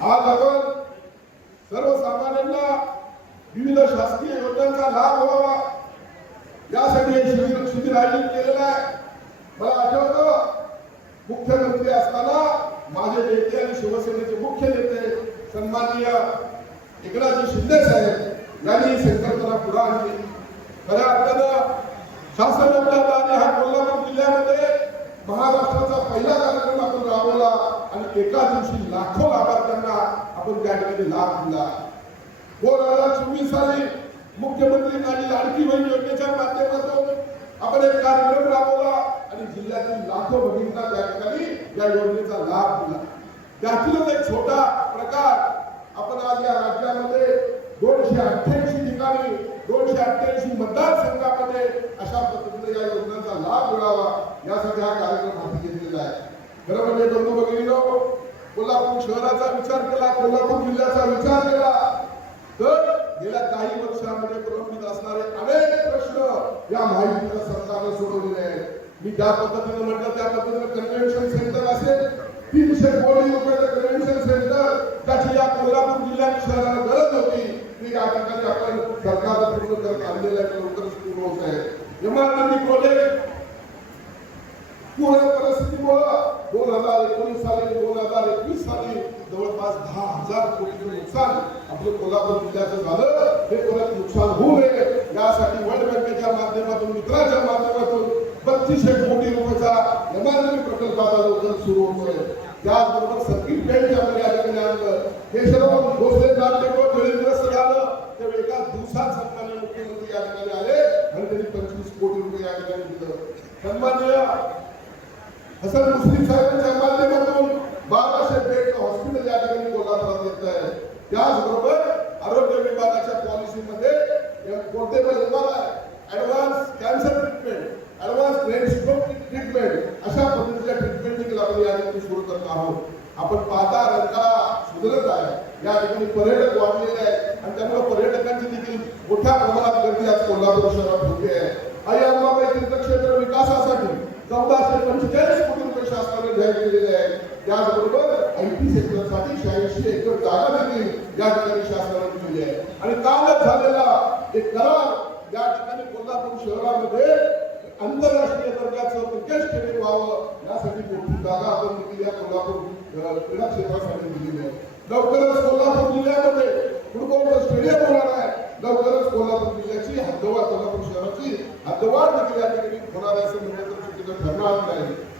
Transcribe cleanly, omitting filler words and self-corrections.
आज आपण सर्वसामान्यांना विविध शासकीय योजनांचा लाभ व्हावा यासाठी हे शिबिर आयोजित केलेलं आहे. मला आठवतं मुख्यमंत्री असताना माझे नेते आणि शिवसेनेचे मुख्य नेते सन्माननीय एकनाथजी शिंदे साहेब यांनी संकल्पना पुढे आणली. खऱ्या अर्थानं शासन योजनाद्वारे हा कोल्हापूर जिल्ह्यामध्ये महाराष्ट्राचा पहिला कार्यक्रम आपण राबवला आणि एका दिवशी लाखो लाभार्थ्यांना आपण त्या ठिकाणी लाभ दिला. 2024 साली मुख्यमंत्री लाडकी बहीण योजनेच्या माध्यमातून आपण एक कार्यक्रम राबवला आणि जिल्ह्यातील लाखो भगिनींना त्या ठिकाणी या योजनेचा लाभ दिला. त्यातीलच एक छोटा प्रकार आपण आज या राज्यामध्ये 288 ठिकाणी 288 मतदारसंघामध्ये अशा पद्धतीने या योजनांचा लाभ मिळावा यासाठी हा कार्यक्रम हाती घेतलेला आहे. खरं म्हणजे बंधू भगिनींनो, कोल्हापूर शहराचा विचार केला, कोल्हापूर जिल्ह्याचा विचार केला तर गेल्या काही वर्षांमध्ये प्रलंबित असणारे अनेक प्रश्न या महायुतीच्या सरकारने सोडवलेले आहेत. मी ज्या पद्धतीने म्हटलं त्या पद्धतीने कन्व्हेन्शन सेंटर असेल 300 कोटी रुपयाचं कन्व्हेन्शन सेंटर त्याची या कोल्हापूर जिल्ह्यात शहराला गरज होती ती या ठिकाणी आपण सरकारला पूर्ण करत आणलेलं आहे. लवकरच पूर्ण होत आहे. इमारती कॉलेज पूर्ण परिस्थितीमुळे 2019 साली 2021 साली जवळपास 10,000 कोटीचं नुकसान आपलं कोल्हापूर जिल्ह्याचं झालं. हे परत नुकसान होऊ नये यासाठी वर्ल्ड बँकेच्या माध्यमातून मित्राच्या माध्यमातून 3200 कोटी रुपयाचा एमआरपी प्रकल्प आता लवकर सुरू होतोय. त्याचबरोबर सर्किट बेंच आपण या ठिकाणी आणलं. हे सर्व भोसले नाट्यगृह जळीतग्रस्त झालं तेव्हा एका दिवसात सन्माननीय मुख्यमंत्री या ठिकाणी आले आणि त्यांनी 25 कोटी रुपये या ठिकाणी दिलं. सन्माननीय हसन मुश्रीफ साहेबांच्या माध्यमातून 1200 बेड हॉस्पिटल या ठिकाणी कोल्हापुरात येत आहे. त्याचबरोबर आरोग्य विभागाच्या पॉलिसीमध्ये portable MRI, advance cancer treatment, advance brain stroke treatment अशा पद्धतीच्या ट्रीटमेंट देखील आपण या ठिकाणी सुरू करत आहोत. आपण पाहता रंकाळा सुधारत आहे. या ठिकाणी पर्यटक वाढलेले आहेत आणि त्यामुळे पर्यटकांची देखील मोठ्या प्रमाणात गर्दी आज कोल्हापूर शहरात होते आहे. आई अंबाबाई तीर्थक्षेत्र विकासासाठी 1445 कोटी रुपये शासनाने जाहीर केलेले आहेत. त्याचबरोबर आयटी सेक्टरसाठी 86 एकर जागा देखील या ठिकाणी शासनाने दिली आहे. आणि कालच झालेला एक करार या ठिकाणी कोल्हापूर शहरामध्ये आंतरराष्ट्रीय दर्जाचं क्रिकेट स्टेडियम व्हावं यासाठी मोठी जागा आपण दिली आहे. कोल्हापूर क्रीडा क्षेत्रासाठी दिलेली आहे. लवकरच कोल्हापूर जिल्ह्यामध्ये फुटबॉलचं स्टेडियम होणार आहे. लवकरच कोल्हापूर जिल्ह्याची हद्दवाढ, कोल्हापूर शहराची हद्दवाढ देखील या ठिकाणी होणार आहे असं म्हटलं तर चुकीचं ठरणार नाही.